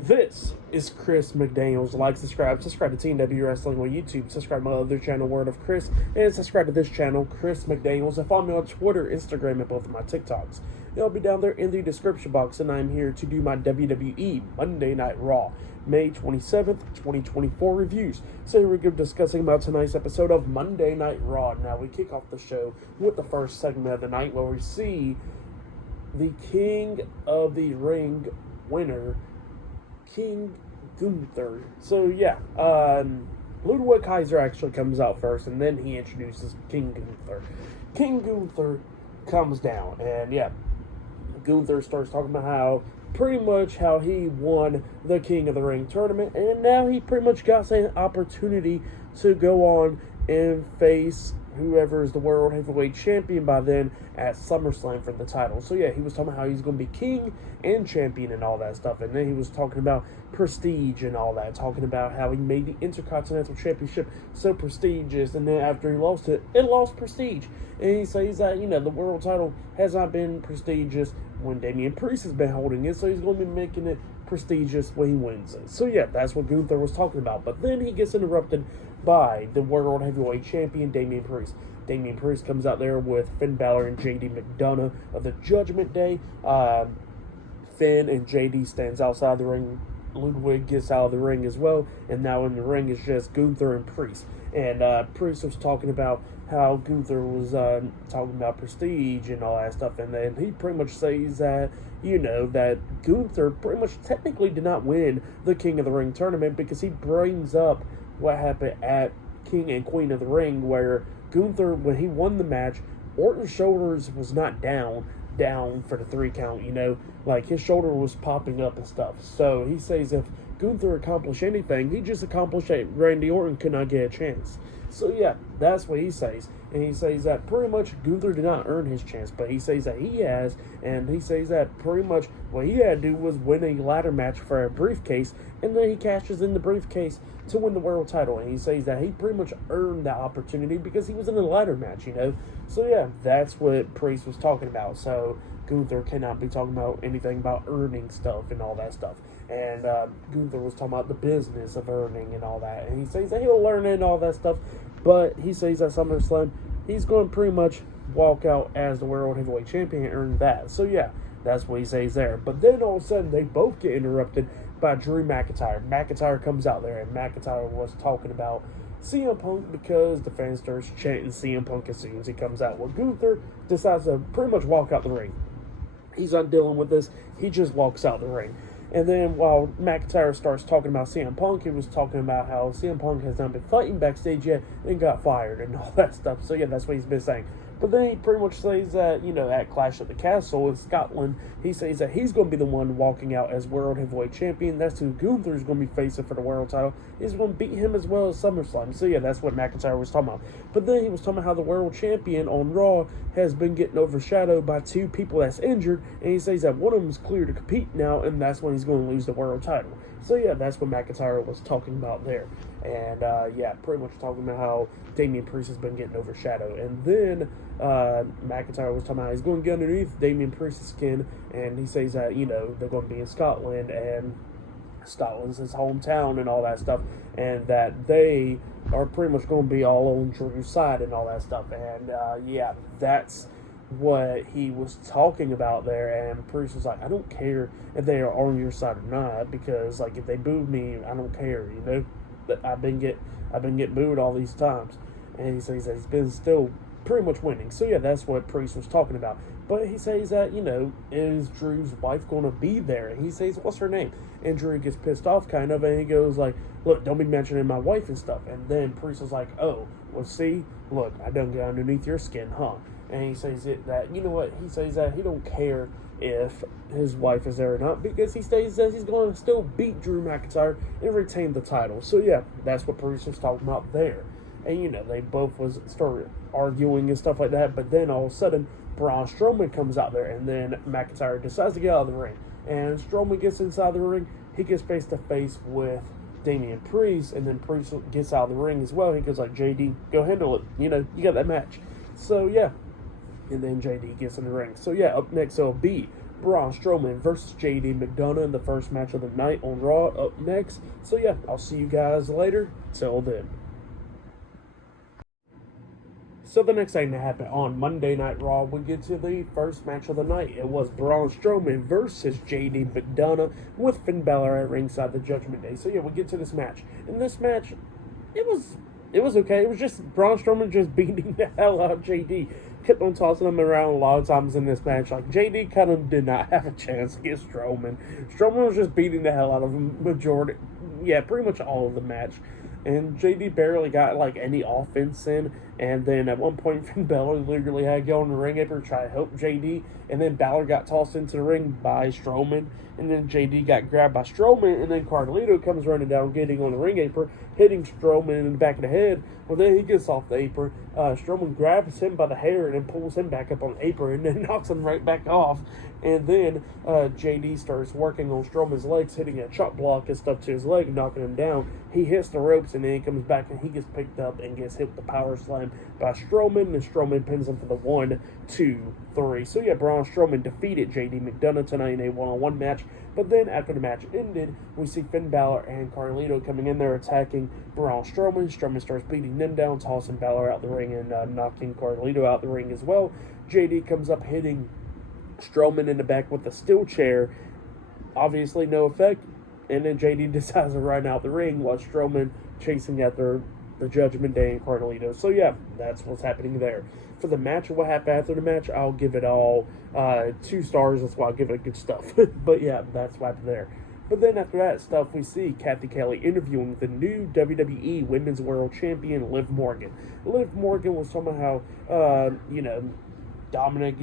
This is Chris McDaniels. Like, subscribe to TNW Wrestling on YouTube. Subscribe to my other channel, Word of Chris, and subscribe to this channel, Chris McDaniels. And follow me on Twitter, Instagram, and both of my TikToks. It'll be down there in the description box. And I'm here to do my WWE Monday Night Raw, May 27th, 2024 reviews. So here we go, discussing about tonight's episode of Monday Night Raw. Now we kick off the show with the first segment of the night, where we see the King of the Ring winner, King Gunther. So yeah, Ludwig Kaiser actually comes out first, and then he introduces King Gunther. King Gunther comes down, and yeah, Gunther starts talking about how he won the King of the Ring tournament, and now he pretty much got an opportunity to go on and face whoever is the World Heavyweight Champion by then at SummerSlam for the title. So yeah, he was talking about how he's going to be king and champion and all that stuff. And then he was talking about prestige and all that, talking about how he made the Intercontinental Championship so prestigious, and then after he lost it, it lost prestige. And he says that, the world title has not been prestigious when Damian Priest has been holding it, so he's going to be making it prestigious when he wins it. So yeah, that's what Gunther was talking about. But then he gets interrupted by the World Heavyweight Champion, Damian Priest. Damian Priest comes out there with Finn Balor and JD McDonough of the Judgment Day. Finn and JD stands outside the ring. Ludwig gets out of the ring as well, and now in the ring is just Gunther and Priest. And Priest was talking about how Gunther was talking about prestige and all that stuff, and then he pretty much says that, that Gunther pretty much technically did not win the King of the Ring tournament, because he brings up what happened at King and Queen of the Ring, where Gunther, when he won the match, Orton's shoulders was not down for the 3 count, like his shoulder was popping up and stuff. So he says if Gunther accomplished anything, he just accomplished that Randy Orton could not get a chance. So yeah, that's what he says. And he says that pretty much Gunther did not earn his chance, but he says that he has, and he says that pretty much what he had to do was win a ladder match for a briefcase, and then he cashes in the briefcase to win the world title. And he says that he pretty much earned that opportunity because he was in a ladder match, So yeah, that's what Priest was talking about. So Gunther cannot be talking about anything about earning stuff and all that stuff. And Gunther was talking about the business of earning and all that. And he says that he'll learn it and all that stuff. But he says that SummerSlam, he's going to pretty much walk out as the World Heavyweight Champion and earn that. So yeah, that's what he says there. But then all of a sudden, they both get interrupted by Drew McIntyre. McIntyre comes out there, and McIntyre was talking about CM Punk because the fans starts chanting CM Punk as soon as he comes out. Well, Gunther decides to pretty much walk out the ring. He's not dealing with this. He just walks out the ring. And then while McIntyre starts talking about CM Punk, he was talking about how CM Punk has not been fighting backstage yet and got fired and all that stuff. So yeah, that's what he's been saying. But then he pretty much says that, at Clash at the Castle in Scotland, he says that he's going to be the one walking out as World Heavyweight Champion. That's who Gunther's going to be facing for the world title. He's going to beat him as well as SummerSlam. So yeah, that's what McIntyre was talking about. But then he was talking about how the World Champion on Raw has been getting overshadowed by 2 people that's injured. And he says that one of them is clear to compete now, and that's when he's going to lose the world title. So yeah, that's what McIntyre was talking about there. And yeah, pretty much talking about how Damian Priest has been getting overshadowed. And then McIntyre was talking about he's going to get underneath Damian Priest's skin, and he says that, they're going to be in Scotland, and Scotland's his hometown and all that stuff, and that they are pretty much going to be all on Drew's side and all that stuff. And yeah, that's what he was talking about there. And Priest was like, I don't care if they are on your side or not, because like if they boo me, I don't care, But I've been getting booed all these times. And he says that he's been still pretty much winning. So yeah, that's what Priest was talking about. But he says that, is Drew's wife going to be there? And he says, what's her name? And Drew gets pissed off kind of, and he goes like, look, don't be mentioning my wife and stuff. And then Priest was like, oh, well, see, look, I done got underneath your skin, huh? And he says that, he says that he don't care if his wife is there or not, because he says that he's going to still beat Drew McIntyre and retain the title. So yeah, that's what Priest was talking about there. And they both started arguing and stuff like that. But then all of a sudden, Braun Strowman comes out there, and then McIntyre decides to get out of the ring. And Strowman gets inside the ring. He gets face to face with Damian Priest, and then Priest gets out of the ring as well. He goes like, JD, go handle it. You got that match. So yeah. And then JD gets in the ring. So yeah, up next it'll be Braun Strowman versus JD McDonough in the first match of the night on Raw up next. So yeah, I'll see you guys later. Till then. So the next thing that happened on Monday Night Raw, we get to the first match of the night. It was Braun Strowman versus JD McDonough with Finn Balor at ringside the Judgment Day. So yeah, we get to this match. In this match, it was okay. It was just Braun Strowman just beating the hell out of JD. Kept on tossing him around a lot of times in this match. Like, JD kind of did not have a chance against Strowman. Strowman was just beating the hell out of him pretty much all of the match. And JD barely got, like, any offense in. And then at one point, Finn Balor literally had to go in the ring apron to try to help JD. And then Balor got tossed into the ring by Strowman. And then JD got grabbed by Strowman. And then Carlito comes running down, getting on the ring apron, hitting Strowman in the back of the head. Well, then he gets off the apron. Strowman grabs him by the hair and then pulls him back up on the apron and then knocks him right back off. And then JD starts working on Strowman's legs, hitting a chop block and stuff to his leg, knocking him down. He hits the ropes and then he comes back and he gets picked up and gets hit with the power slam by Strowman. And Strowman pins him for the 1, 2, 3. So yeah, Braun Strowman defeated JD McDonough tonight in a one-on-one match. But then after the match ended, we see Finn Balor and Carlito coming in there attacking Braun Strowman. Strowman starts beating them down, tossing Balor out the ring and knocking Carlito out the ring as well. JD comes up hitting Strowman in the back with a steel chair. Obviously no effect. And then JD decides to run out the ring while Strowman chasing after the Judgment Day and Carlito. So yeah, that's what's happening there. For the match, what happened after the match, I'll give it all 2 stars. That's why I'll give it good stuff. But yeah, that's what happened there. But then after that stuff, we see Kathy Kelly interviewing the new WWE Women's World Champion, Liv Morgan. Liv Morgan was somehow, Dominic,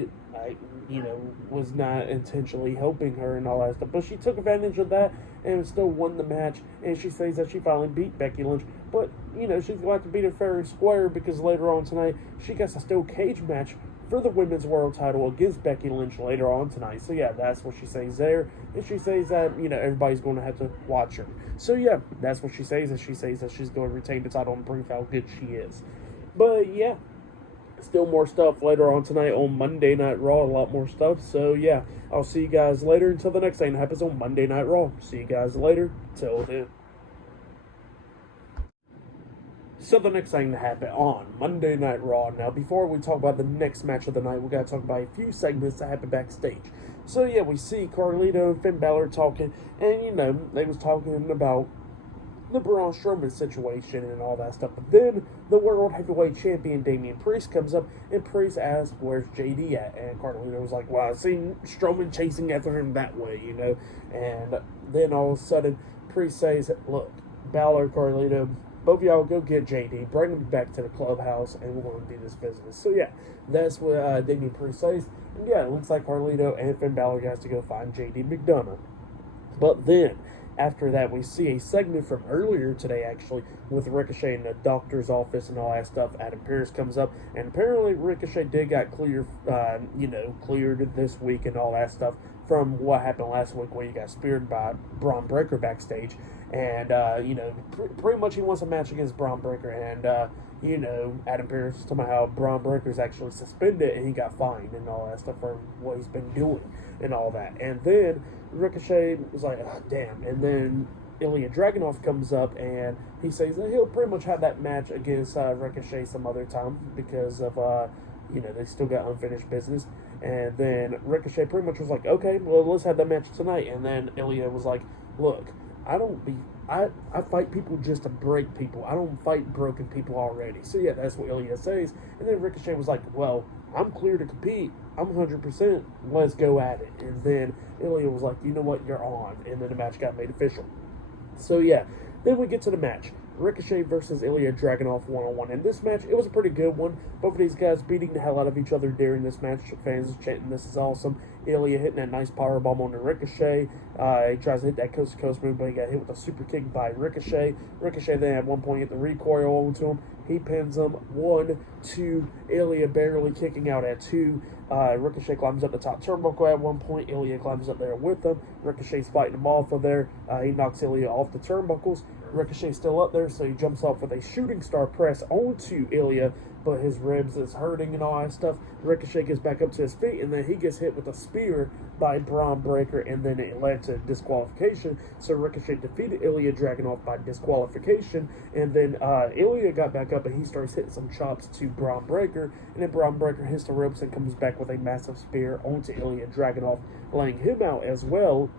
was not intentionally helping her and all that stuff. But she took advantage of that and still won the match. And she says that she finally beat Becky Lynch. But, she's going to have to beat her fair and square because later on tonight, she gets a steel cage match for the Women's World title against Becky Lynch later on tonight. So, yeah, that's what she says there. And she says that, everybody's going to have to watch her. So, yeah, that's what she says. And she says that she's going to retain the title and prove how good she is. But, yeah. Still more stuff later on tonight on Monday Night Raw. A lot more stuff. So, yeah, I'll see you guys later until the next thing that happens on Monday Night Raw. See you guys later. Till then. So, the next thing that happened on Monday Night Raw. Now, before we talk about the next match of the night, we got to talk about a few segments that happened backstage. So, yeah, we see Carlito and Finn Balor talking. And, they was talking about the Braun Strowman situation and all that stuff. But then the World Heavyweight Champion Damian Priest comes up and Priest asks, "Where's JD at?" And Carlito was like, "Well, I seen Strowman chasing after him that way, And then all of a sudden, Priest says, "Look, Balor, Carlito, both of y'all go get JD, bring him back to the clubhouse, and we're going to do this business." So yeah, that's what Damian Priest says. And yeah, it looks like Carlito and Finn Balor has to go find JD McDonough. But then, after that, we see a segment from earlier today, actually, with Ricochet in the doctor's office and all that stuff. Adam Pearce comes up, and apparently Ricochet did got cleared this week and all that stuff from what happened last week where he got speared by Braun Breaker backstage. And, pretty much he wants a match against Braun Breaker. And, Adam Pearce talking about how Braun Breaker is actually suspended and he got fined and all that stuff for what he's been doing and all that. And then Ricochet was like, "Oh, damn." And then Ilja Dragunov comes up and he says that he'll pretty much have that match against Ricochet some other time because of, they still got unfinished business. And then Ricochet pretty much was like, "Okay, well, let's have that match tonight." And then Ilja was like, "Look, I fight people just to break people. I don't fight broken people already." So yeah, that's what Ilja says. And then Ricochet was like, "Well, I'm clear to compete. I'm 100%. Let's go at it." And then Ilja was like, "You know what? You're on." And then the match got made official. So yeah, then we get to the match. Ricochet versus Ilja Dragunov one-on-one. In this match, it was a pretty good one. Both of these guys beating the hell out of each other during this match. Fans chanting, "This is awesome." Ilja hitting that nice powerbomb on the Ricochet. He tries to hit that coast-to-coast move, but he got hit with a super kick by Ricochet. Ricochet then at one point hit the recoil onto him. He pins him. 1, 2. Ilja barely kicking out at 2. Ricochet climbs up the top turnbuckle at one point. Ilja climbs up there with him. Ricochet's fighting him off of there. He knocks Ilja off the turnbuckles. Ricochet's still up there, so he jumps off with a shooting star press onto Ilja, but his ribs is hurting and all that stuff. Ricochet gets back up to his feet, and then he gets hit with a spear by Braun Breaker, and then it led to disqualification. So Ricochet defeated Ilja Dragunov by disqualification, and then Ilja got back up and he starts hitting some chops to Braun Breaker, and then Braun Breaker hits the ropes and comes back with a massive spear onto Ilja Dragunov, laying him out as well.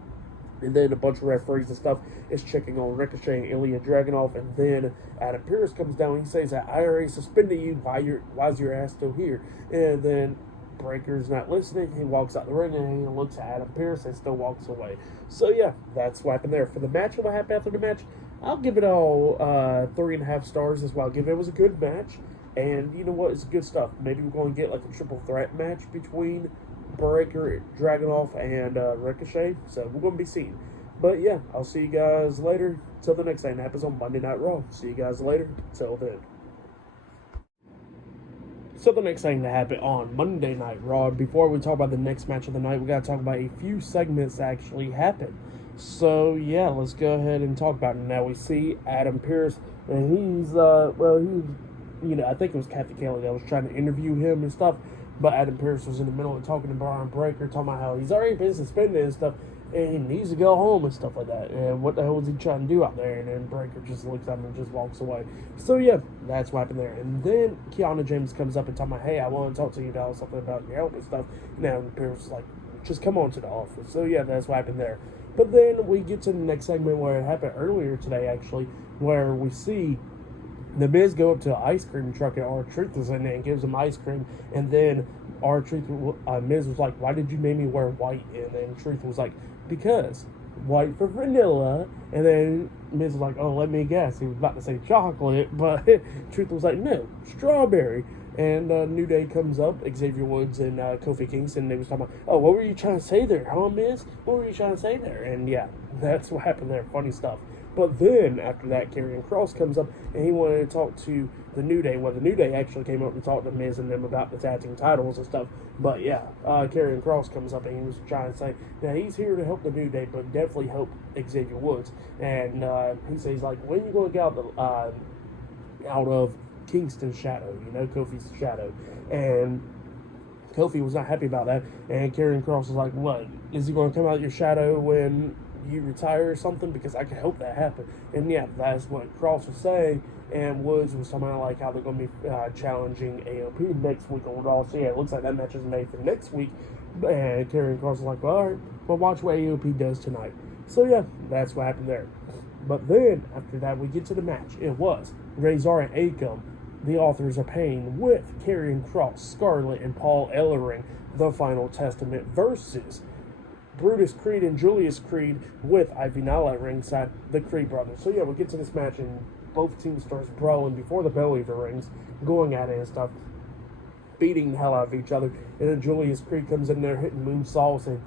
And then a bunch of referees and stuff is checking on Ricochet and Ilja Dragunov, and then Adam Pearce comes down. He says that I already suspended you. Why's your ass still here? And then Breaker's not listening. He walks out the ring and he looks at Adam Pearce and still walks away. So yeah, that's what happened there. For the match, what happened after the match, I'll give it all 3.5 stars as well. It was a good match, and you know what? It's good stuff. Maybe we're going to get like a triple threat match between Breaker, Dragunov, and Ricochet. So we're going to be seeing. But yeah, I'll see you guys later. Till the next thing happens on Monday Night Raw. See you guys later. Till then. So the next thing to happen on Monday Night Raw, before we talk about the next match of the night, we got to talk about a few segments that actually happened. So yeah, let's go ahead and talk about it. Now we see Adam Pearce, and he's, I think it was Kathy Kelly that was trying to interview him and stuff, but Adam Pearce was in the middle of talking to Braun Breaker, talking about how he's already been suspended and stuff, and he needs to go home and stuff like that, and what the hell was he trying to do out there? And then Breaker just looks at him and just walks away. So yeah, that's what happened there. And then Kiana James comes up and talking about, hey, I want to talk to you about something about your help and stuff. Now Pearce is like, just come on to the office. So yeah, that's what happened there. But then we get to the next segment where it happened earlier today, actually, where we see The Miz go up to an ice cream truck and R-Truth is in there and gives him ice cream, and then Miz was like, why did you make me wear white? And then Truth was like, because white for vanilla. And then Miz was like, oh, let me guess, he was about to say chocolate, but Truth was like, no, strawberry. And New Day comes up, Xavier Woods and Kofi Kingston, and they was talking about, oh, what were you trying to say there, huh, Miz? What were you trying to say there? And yeah, that's what happened there, funny stuff. But then, after that, Karrion Kross comes up, and he wanted to talk to the New Day. Well, the New Day actually came up and talked to Miz and them about the tag team titles and stuff. But yeah, Karrion Kross comes up, and he was trying to say, now he's here to help the New Day, but definitely help Xavier Woods. And he says, like, when are you going to get out of Kingston's shadow, Kofi's shadow? And Kofi was not happy about that, and Karrion Kross was like, what, is he going to come out of your shadow when you retire or something? Because I can help that happen. And yeah, that's what Kross was saying, and Woods was talking about like how they're going to be challenging AOP next week on Raw. So yeah, it looks like that match is made for next week, and Karrion Kross was like, well, all right, well, watch what AOP does tonight. So yeah, that's what happened there. But then, after that, we get to the match. It was Razor and Akam, the Authors of Pain, with Karrion Kross, Scarlett, and Paul Ellering, the Final Testament, versus Brutus Creed and Julius Creed with Ivy Nile at ringside, the Creed brothers. So yeah, we get to this match, and both teams starts brawling before the bell even rings, going at it and stuff, beating the hell out of each other. And then Julius Creed comes in there hitting moonsaults and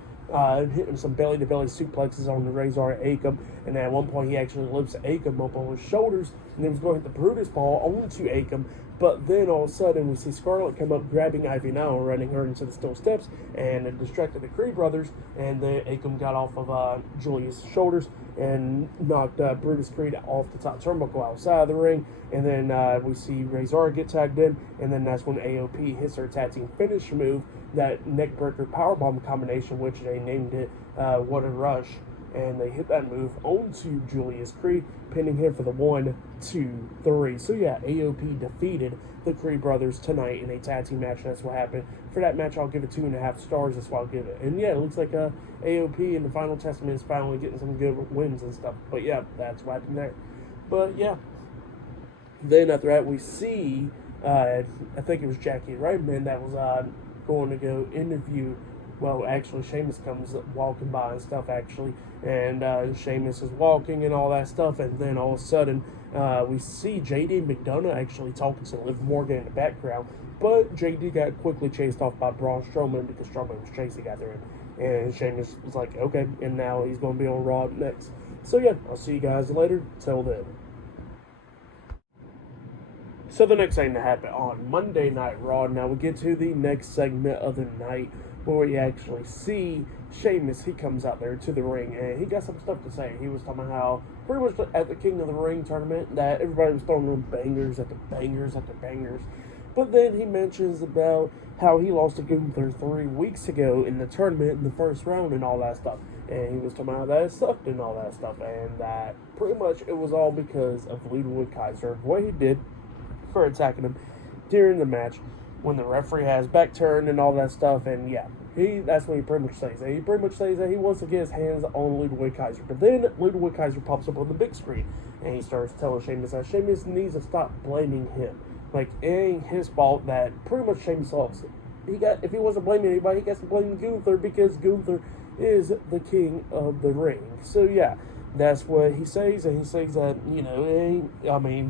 hitting some belly-to-belly suplexes on the Razor Akam, and at one point he actually lifts Akam up on his shoulders, and then was going to hit the Brutus ball onto Akam, but then all of a sudden we see Scarlett come up, grabbing Ivy Nile, running her into the steel steps, and it distracted the Creed brothers, and then Akam got off of Julius' shoulders and knocked Brutus Creed off the top turnbuckle outside of the ring, and then we see Razor get tagged in, and then that's when AOP hits her tag team finish move, that neckbreaker powerbomb combination, which they named it What a Rush, and they hit that move onto Julius Creed, pinning him for the 1, 2, 3. So yeah, AOP defeated the Creed brothers tonight in a tag team match. That's what happened. For that match, I'll give it 2.5 stars. That's what I'll give it. And yeah, it looks like AOP in the Final Testament is finally getting some good wins and stuff. But yeah, that's what happened there. But yeah, then after that, we see, I think it was Jackie Redmond that was going to go interview. Well, actually, Sheamus comes walking by and stuff, actually, and Sheamus is walking and all that stuff, and then all of a sudden, we see JD McDonough actually talking to Liv Morgan in the background, but JD got quickly chased off by Braun Strowman because Strowman was chasing after him, and Sheamus was like, okay, and now he's going to be on Raw next. So yeah, I'll see you guys later. Till then. So the next thing to happen on Monday Night Raw, now we get to the next segment of the night where we actually see Sheamus. He comes out there to the ring and he got some stuff to say. He was talking about how pretty much at the King of the Ring tournament that everybody was throwing them bangers after bangers after bangers. But then he mentions about how he lost to Gunther 3 weeks ago in the tournament in the first round and all that stuff. And he was talking about that it sucked and all that stuff. And that pretty much it was all because of Ludwig Kaiser, what he did for attacking him during the match when the referee has back turned and all that stuff. And yeah, that's what he pretty much says. He pretty much says that he wants to get his hands on Ludwig Kaiser. But then Ludwig Kaiser pops up on the big screen and he starts telling Sheamus that Sheamus needs to stop blaming him. Like, it ain't his fault that pretty much Sheamus lost. If he wasn't blaming anybody, he gets to blame Gunther because Gunther is the king of the ring. So yeah, that's what he says, and he says that,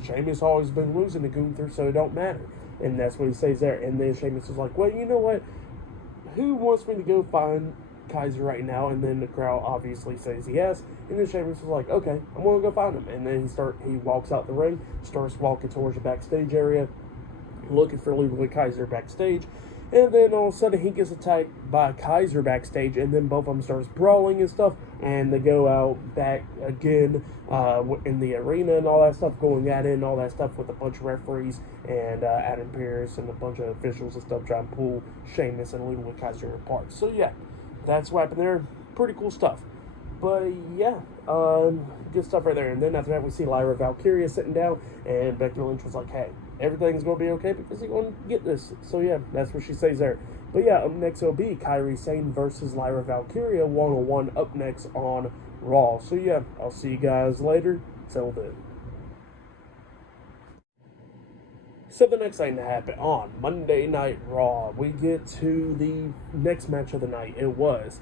Sheamus always been losing to Gunther, so it don't matter. And that's what he says there. And then Sheamus is like, well, you know what? Who wants me to go find Kaiser right now? And then the crowd obviously says yes. And then Sheamus is like, okay, I'm going to go find him. And then he walks out the ring, starts walking towards the backstage area, looking for Ludwig Kaiser backstage. And then all of a sudden he gets attacked by Kaiser backstage, and then both of them starts brawling and stuff, and they go out back again in the arena and all that stuff, going at it and all that stuff with a bunch of referees and Adam Pearce and a bunch of officials and stuff trying to pull Sheamus and Ludwig Kaiser apart. So yeah, that's what happened there. Pretty cool stuff. But yeah, good stuff right there. And then after that, we see Lyra Valkyria sitting down, and Becky Lynch was like, hey, everything's going to be okay because he's going to get this. So yeah, that's what she says there. But yeah, up next will be Kairi Sane versus Lyra Valkyria one-on-one up next on Raw. So yeah, I'll see you guys later. Till then. So the next thing to happen on Monday Night Raw, we get to the next match of the night. It was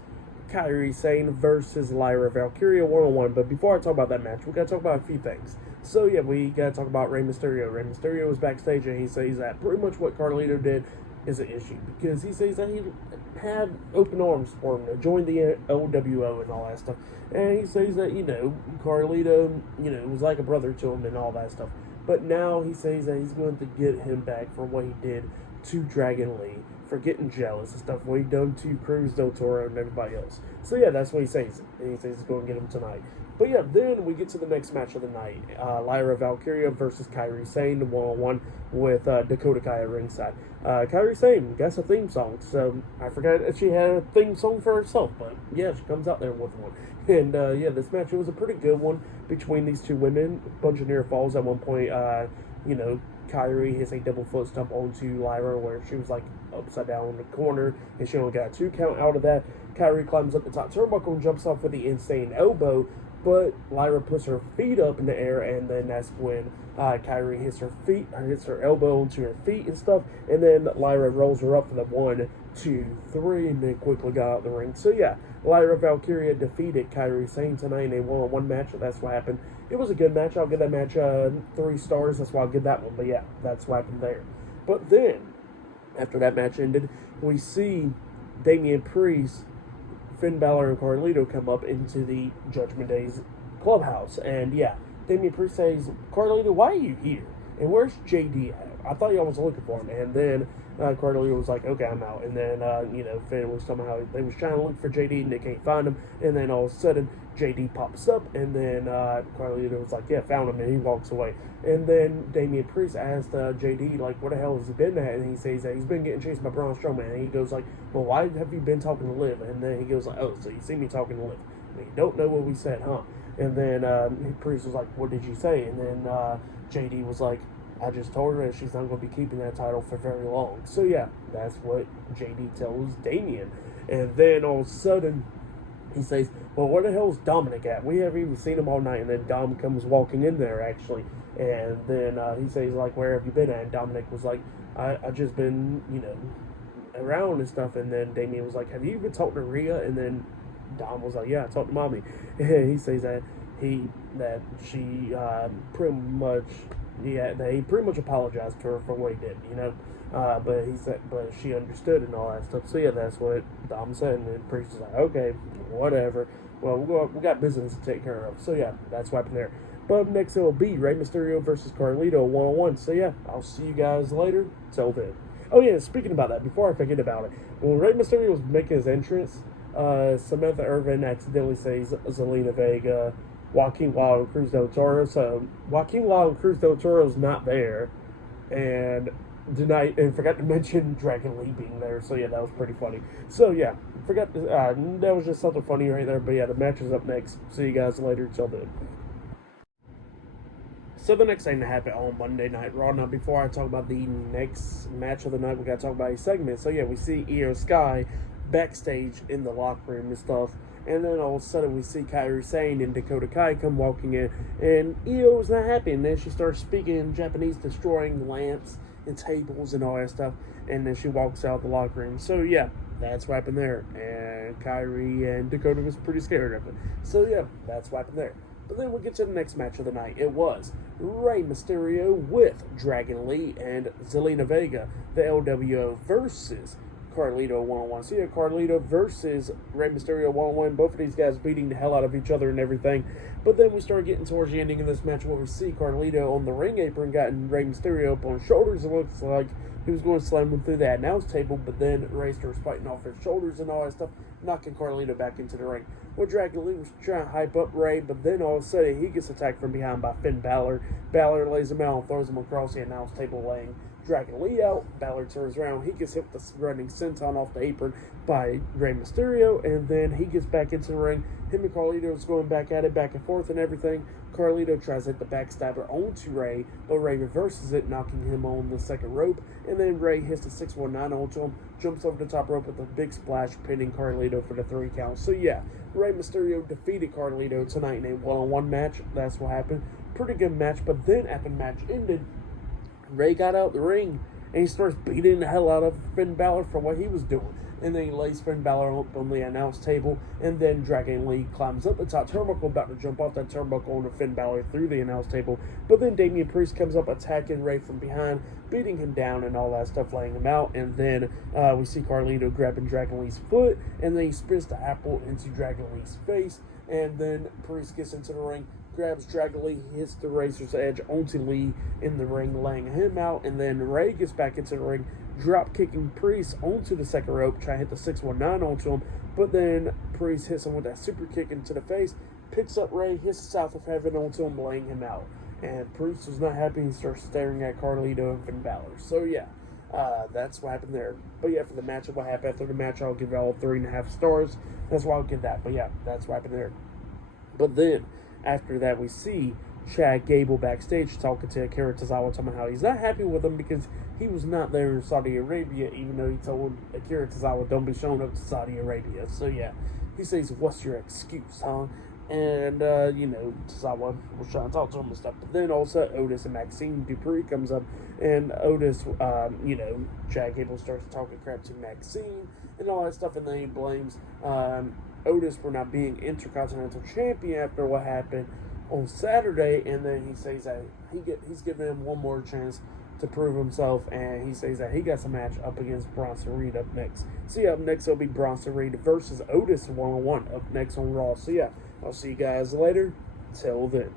Kairi Sane versus Lyra Valkyria one-on-one. But before I talk about that match, we got to talk about a few things. So yeah, we got to talk about Rey Mysterio. Rey Mysterio was backstage and he says that pretty much what Carlito did is an issue, because he says that he had open arms for him to join the LWO and all that stuff. And he says that, Carlito, was like a brother to him and all that stuff. But now he says that he's going to get him back for what he did to Dragon Lee, for getting jealous and stuff, what he done to Cruz Del Toro and everybody else. So yeah, that's what he says. And he says he's going to get him tonight. But yeah, then we get to the next match of the night. Lyra Valkyria versus Kairi Sane, one-on-one with Dakota Kai at ringside. Kairi Sane gets a theme song, so I forgot that she had a theme song for herself, but yeah, she comes out there with one. And yeah, this match, it was a pretty good one between these two women. A bunch of near falls at one point. Kairi hits a double foot stomp onto Lyra where she was like upside down in the corner, and she only got a 2 count out of that. Kairi climbs up the top turnbuckle and jumps off with the insane elbow, but Lyra puts her feet up in the air, and then that's when Kairi hits her elbow onto her feet and stuff, and then Lyra rolls her up for the 1, 2, 3, and then quickly got out the ring. So yeah, Lyra Valkyria defeated Kairi Sane tonight in a one-on-one match. That's what happened. It was a good match. I'll give that match 3 stars. That's why I'll give that one. But yeah, that's what happened there. But then, after that match ended, we see Damian Priest, Finn Balor, and Carlito come up into the Judgment Day's clubhouse. And yeah, Damian Priest says, Carlito, why are you here? And where's JD at? I thought y'all was looking for him. And then Carlito was like, okay, I'm out. And then, Finn was talking how they was trying to look for JD and they can't find him. And then all of a sudden, JD pops up. And then Carlito was like, yeah, found him. And he walks away. And then Damian Priest asked JD, like, where the hell has he been at? And he says that he's been getting chased by Braun Strowman. And he goes like, well, why have you been talking to Liv? And then he goes like, oh, so you see me talking to Liv. I mean, you don't know what we said, huh? And then Priest was like, what did you say? And then JD was like, I just told her that she's not going to be keeping that title for very long. So yeah, that's what JD tells Damian. And then all of a sudden, he says, well, where the hell is Dominic at? We haven't even seen him all night. And then Dom comes walking in there, actually. And then he says, like, where have you been at? And Dominic was like, I just been, around and stuff. And then Damian was like, have you even talked to Rhea? And then Dom was like, yeah, I talked to Mommy. And he says that she pretty much... Yeah, he pretty much apologized to her for what he did, but he said, but she understood and all that stuff. So yeah, that's what Dom said, and then Priest was like, okay, whatever. Well, we got business to take care of. So yeah, that's what happened there. But up next it will be Rey Mysterio versus Carlito one-on-one. So yeah, I'll see you guys later. Till then. Oh yeah, speaking about that, before I forget about it, when Rey Mysterio was making his entrance, Samantha Irvin accidentally says Zelina Vega, Joaquin Wilde, and Cruz Del Toro. So Joaquin Wilde and Cruz Del Toro's not there, and tonight, and forgot to mention Dragon Lee being there. So yeah, that was pretty funny. So yeah, forgot to, that was just something funny right there. But yeah, the match is up next. See you guys later. Till then. So the next thing that happened on Monday Night Raw. Now, before I talk about the next match of the night, we got to talk about a segment. So yeah, we see Io Sky backstage in the locker room and stuff. And then all of a sudden we see Kairi Sane and Dakota Kai come walking in. And Io's not happy. And then she starts speaking in Japanese, destroying lamps and tables and all that stuff. And then she walks out the locker room. So yeah, that's what happened there. And Kairi and Dakota was pretty scared of it. So yeah, that's what happened there. But then we'll get to the next match of the night. It was Rey Mysterio with Dragon Lee and Zelina Vega, the LWO versus Carlito one-on-one. So yeah, Carlito versus Rey Mysterio one-on-one. Both of these guys beating the hell out of each other and everything. But then we start getting towards the ending of this match where we see Carlito on the ring apron getting Rey Mysterio up on his shoulders. It looks like he was going to slam him through that announce table, but then Rey starts fighting off his shoulders and all that stuff, knocking Carlito back into the ring. Well, Dragon Lee was trying to hype up Rey, but then all of a sudden he gets attacked from behind by Finn Balor. Balor lays him out and throws him across the announce table, laying Dragon Lee out. Balor turns around. He gets hit with the running senton off the apron by Rey Mysterio, and then he gets back into the ring. Him and Carlito's going back at it, back and forth and everything. Carlito tries to hit the backstabber onto Rey, but Rey reverses it, knocking him on the second rope, and then Rey hits the 619 onto him, jumps over the top rope with a big splash, pinning Carlito for the 3 count. So yeah, Rey Mysterio defeated Carlito tonight in a one-on-one match. That's what happened. Pretty good match, but then after the match ended, Rey got out the ring and he starts beating the hell out of Finn Balor for what he was doing. And then he lays Finn Balor up on the announce table, and then Dragon Lee climbs up the top turnbuckle, about to jump off that turnbuckle onto Finn Balor through the announce table. But then Damian Priest comes up, attacking Rey from behind, beating him down and all that stuff, laying him out. And then we see Carlito grabbing Dragon Lee's foot, and then he spins the apple into Dragon Lee's face. And then Priest gets into the ring, grabs Dragon Lee, hits the Razor's Edge onto Lee in the ring, laying him out. And then Rey gets back into the ring, drop kicking Priest onto the second rope, trying to hit the 619 onto him. But then Priest hits him with that super kick into the face, picks up Rey, hits the South of Heaven onto him, laying him out. And Priest was not happy. He starts staring at Carlito and Finn Balor. So yeah, that's what happened there. But yeah, for the match, what happened after the match, I'll give it all 3.5 stars. That's why I'll give that. But yeah, that's what happened there. But then after that, we see Chad Gable backstage talking to Akira Tozawa, talking about how he's not happy with him because he was not there in Saudi Arabia, even though he told Akira Tozawa, don't be showing up to Saudi Arabia. So yeah, he says, what's your excuse, huh? And, Tozawa was trying to talk to him and stuff. But then also Otis and Maxine Dupree comes up, and Otis, Chad Gable starts talking crap to Maxine and all that stuff, and then he blames Otis for not being Intercontinental Champion after what happened on Saturday. And then he says that he's giving him one more chance to prove himself, and he says that he got some match up against Bronson Reed up next. So yeah, up next it'll be Bronson Reed versus Otis one-on-one up next on Raw. So yeah, I'll see you guys later. Till then.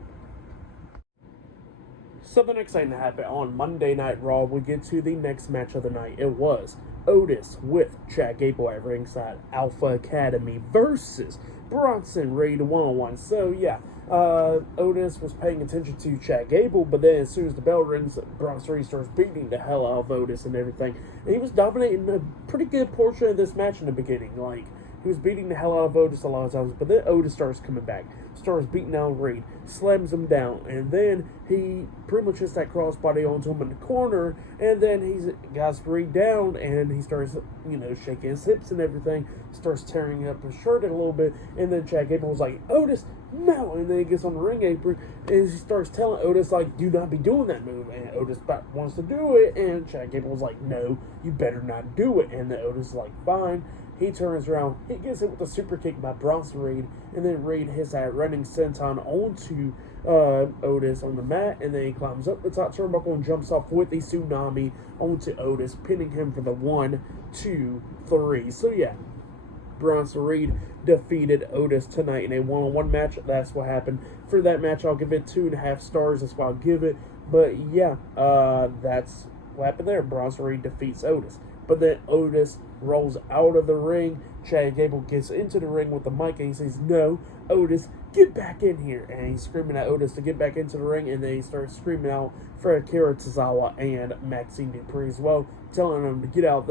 So the next thing that happened on Monday Night Raw, we get to the next match of the night. It was Otis with Chad Gable at ringside, Alpha Academy versus Bronson Reed one-on-one. So yeah, Otis was paying attention to Chad Gable, but then as soon as the bell rings, Bronson Reed starts beating the hell out of Otis and everything. And he was dominating a pretty good portion of this match in the beginning. Like, he was beating the hell out of Otis a lot of times, but then Otis starts coming back, starts beating down Reed, slams him down, and then he pretty much hits that crossbody onto him in the corner, and then he got Reed down, and he starts, shaking his hips and everything, starts tearing up his shirt a little bit, and then Chad Gable was like, Otis, no, and then he gets on the ring apron, and he starts telling Otis, like, do not be doing that move, and Otis wants to do it, and Chad Gable was like, no, you better not do it, and then Otis is like, fine. He turns around, he gets hit with a super kick by Bronson Reed, and then Reed hits that running senton onto Otis on the mat, and then he climbs up the top turnbuckle and jumps off with the tsunami onto Otis, pinning him for the 1, 2, 3. So yeah, Bronson Reed defeated Otis tonight in a one-on-one match. That's what happened. For that match, I'll give it 2.5 stars. That's what I'll give it. But yeah, that's what happened there. Bronson Reed defeats Otis. But then Otis rolls out of the ring. Chad Gable gets into the ring with the mic, and he says, no, Otis, get back in here. And he's screaming at Otis to get back into the ring, and then he starts screaming out for Akira Tozawa and Maxine Dupree as well, telling them to get out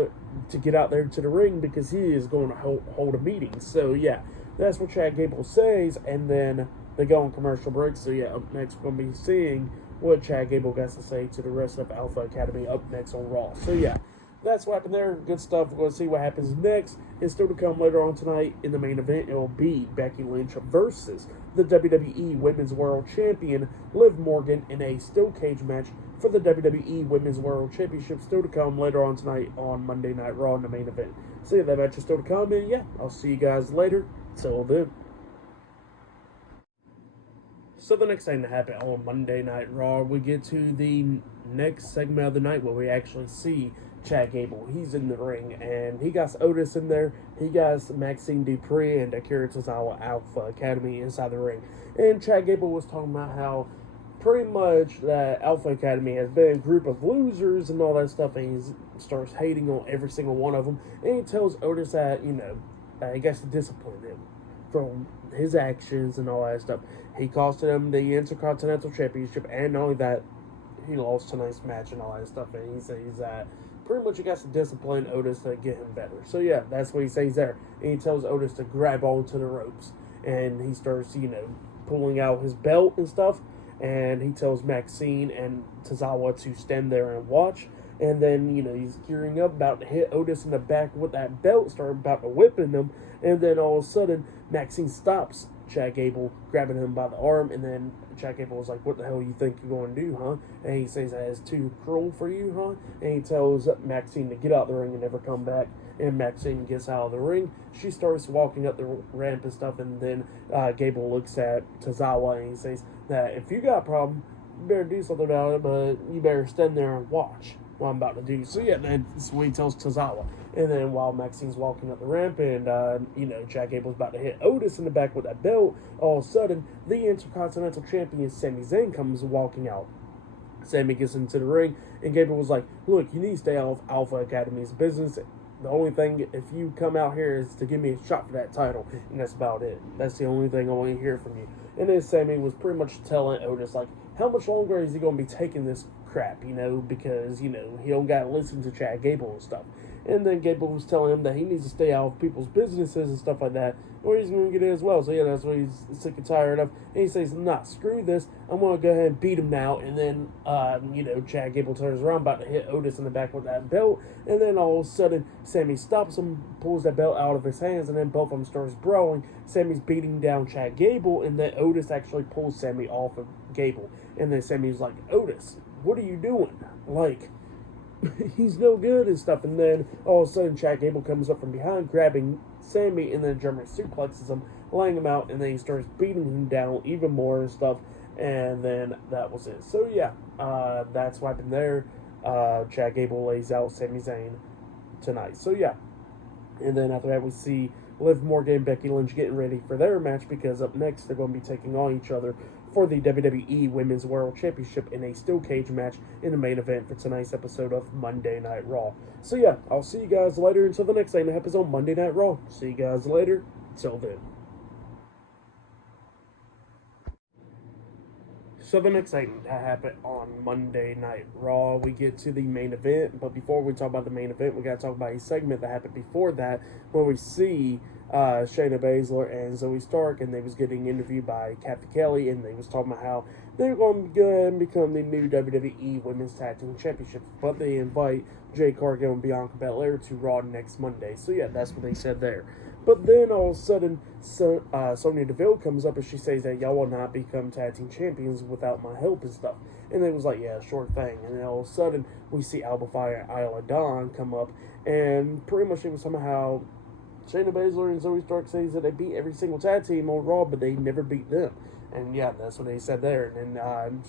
there to the ring because he is going to hold a meeting. So yeah, that's what Chad Gable says, and then they go on commercial break. So yeah, up next we're going to be seeing what Chad Gable got to say to the rest of Alpha Academy up next on Raw. So yeah, that's what happened there. Good stuff. We're going to see what happens next. It's still to come later on tonight in the main event. It will be Becky Lynch versus the WWE Women's World Champion Liv Morgan in a steel cage match for the WWE Women's World Championship. Still to come later on tonight on Monday Night Raw in the main event. So yeah, that match is still to come, and yeah, I'll see you guys later. Till then. So the next thing that happened on Monday Night Raw, we get to the next segment of the night where we actually see Chad Gable. He's in the ring, and he got Otis in there. He got Maxine Dupree and Akira Tozawa Alpha Academy inside the ring. And Chad Gable was talking about how pretty much that Alpha Academy has been a group of losers and all that stuff, and he starts hating on every single one of them. And he tells Otis that, he got to discipline him from his actions and all that stuff. He costed him the Intercontinental Championship, and not only that, he lost tonight's match and all that stuff. And he says that pretty much he got to discipline Otis to get him better. So yeah, that's what he says there. And he tells Otis to grab onto the ropes, and he starts, pulling out his belt and stuff. And he tells Maxine and Tozawa to stand there and watch. And then, he's gearing up, about to hit Otis in the back with that belt, start about to whipping him. And then all of a sudden, Maxine stops Chad Gable, grabbing him by the arm. And then Chad Gable was like, what the hell you think you're going to do, huh? And he says that is too cruel for you, huh? And he tells Maxine to get out the ring and never come back. And Maxine gets out of the ring. She starts walking up the ramp and stuff. And then Gable looks at Tozawa and he says that if you got a problem, you better do something about it, but you better stand there and watch what I'm about to do. So yeah, that's what he tells Tozawa. And then while Maxine's walking up the ramp and, Chad Gable's about to hit Otis in the back with that belt, all of a sudden, the Intercontinental Champion Sami Zayn comes walking out. Sami gets into the ring, and Gable was like, look, you need to stay out of Alpha Academy's business. The only thing, if you come out here, is to give me a shot for that title. And that's about it. That's the only thing I want to hear from you. And then Sami was pretty much telling Otis, like, how much longer is he going to be taking this crap, because, he don't got to listen to Chad Gable and stuff. And then Gable was telling him that he needs to stay out of people's businesses and stuff like that, or he's going to get it as well. So yeah, that's what he's sick and tired of. And he says, nah, screw this. I'm going to go ahead and beat him now. And then, Chad Gable turns around, about to hit Otis in the back with that belt. And then all of a sudden, Sami stops him, pulls that belt out of his hands, and then both of them starts brawling. Sami's beating down Chad Gable, and then Otis actually pulls Sami off of Gable. And then Sami's like, Otis, what are you doing? Like, he's no good and stuff. And then all of a sudden Chad Gable comes up from behind, grabbing Sami, and then German suplexes him, laying him out, and then he starts beating him down even more and stuff. And then that was it. So yeah, that's what happened there. Chad Gable lays out Sami Zayn tonight. So yeah, and then after that we see Liv Morgan and Becky Lynch getting ready for their match, because up next they're going to be taking on each other for the WWE Women's World Championship in a steel cage match in the main event for tonight's episode of Monday Night Raw. So yeah, I'll see you guys later until the next thing that happens on Monday Night Raw. See you guys later. Till then. So the next thing that happened on Monday Night Raw, we get to the main event. But before we talk about the main event, we got to talk about a segment that happened before that, where we see Shayna Baszler and Zoe Stark, and they was getting interviewed by Kathy Kelly, and they was talking about how they're going to go ahead and become the new WWE Women's Tag Team Championships, but they invite Jade Cargill and Bianca Belair to Raw next Monday. So yeah, that's what they said there. But then all of a sudden, Sonya Deville comes up and she says that y'all will not become tag team champions without my help and stuff. And they was like, yeah, sure thing. And then all of a sudden, we see Alba Fire and Isla Dawn come up, and pretty much it was somehow Shayna Baszler and Zoe Stark says that they beat every single tag team on Raw, but they never beat them. And yeah, that's what they said there. And then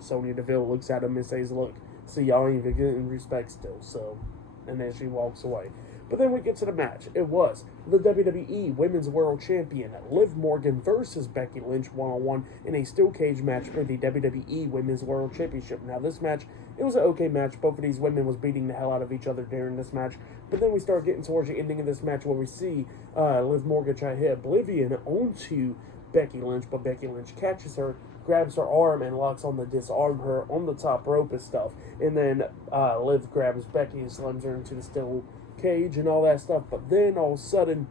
Sonya Deville looks at him and says, look, see, y'all ain't even getting respect still. So, and then she walks away. But then we get to the match. It was the WWE Women's World Champion Liv Morgan versus Becky Lynch one-on-one in a steel cage match for the WWE Women's World Championship. Now, this match, it was an okay match. Both of these women was beating the hell out of each other during this match. But then we start getting towards the ending of this match where we see Liv Morgan try to hit Oblivion onto Becky Lynch, but Becky Lynch catches her, grabs her arm, and locks on to disarm her on the top rope and stuff. And then Liv grabs Becky and slams her into the steel cage and all that stuff. But then all of a sudden,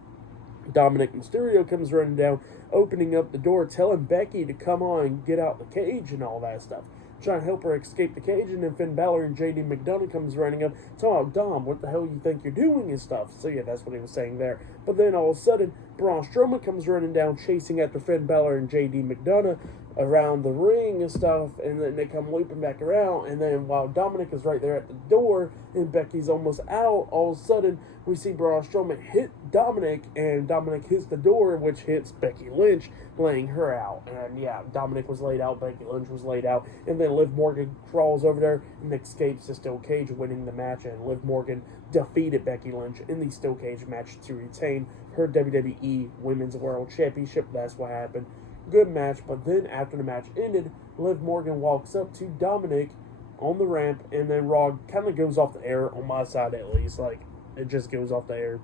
Dominic Mysterio comes running down, opening up the door, telling Becky to come on and get out the cage and all that stuff, trying to help her escape the cage. And then Finn Balor and JD McDonough comes running up, talking about, Dom, what the hell you think you're doing and stuff. So yeah, that's what he was saying there. But then all of a sudden, Braun Strowman comes running down, chasing after Finn Balor and JD McDonough around the ring and stuff, and then they come looping back around. And then while Dominic is right there at the door and Becky's almost out, all of a sudden we see Braun Strowman hit Dominic, and Dominic hits the door, which hits Becky Lynch, laying her out. And yeah, Dominic was laid out, Becky Lynch was laid out, and then Liv Morgan crawls over there and escapes the steel cage, winning the match. And Liv Morgan defeated Becky Lynch in the steel cage match to retain her WWE Women's World Championship. That's what happened. Good match. But then after the match ended, Liv Morgan walks up to Dominic on the ramp, and then Raw kind of goes off the air, on my side at least. Like, it just goes off the air.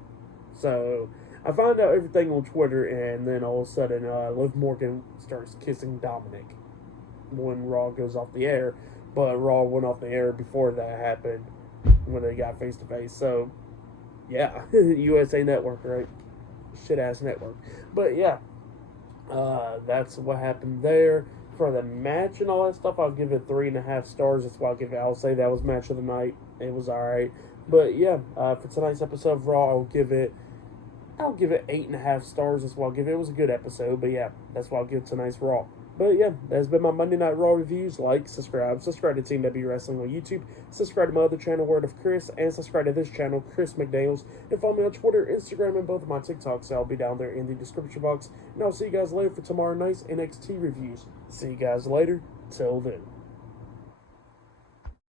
So I find out everything on Twitter, and then all of a sudden Liv Morgan starts kissing Dominic when Raw goes off the air. But Raw went off the air before that happened, when they got face to face. So yeah, USA Network, right? Shit ass network. But yeah, that's what happened there. For the match and all that stuff, I'll give it 3.5 stars. That's why I'll say that was match of the night. It was alright. But yeah, for tonight's episode of Raw, I'll give it 8.5 stars. That's why I'll give it. It was a good episode. But yeah, that's why I'll give tonight's Raw. But yeah, that's been my Monday Night Raw reviews. Like, subscribe to Team W Wrestling on YouTube, subscribe to my other channel, Word of Chris, and subscribe to this channel, Chris McDaniels, and follow me on Twitter, Instagram, and both of my TikToks. I'll be down there in the description box, and I'll see you guys later for tomorrow night's NXT reviews. See you guys later. Till then.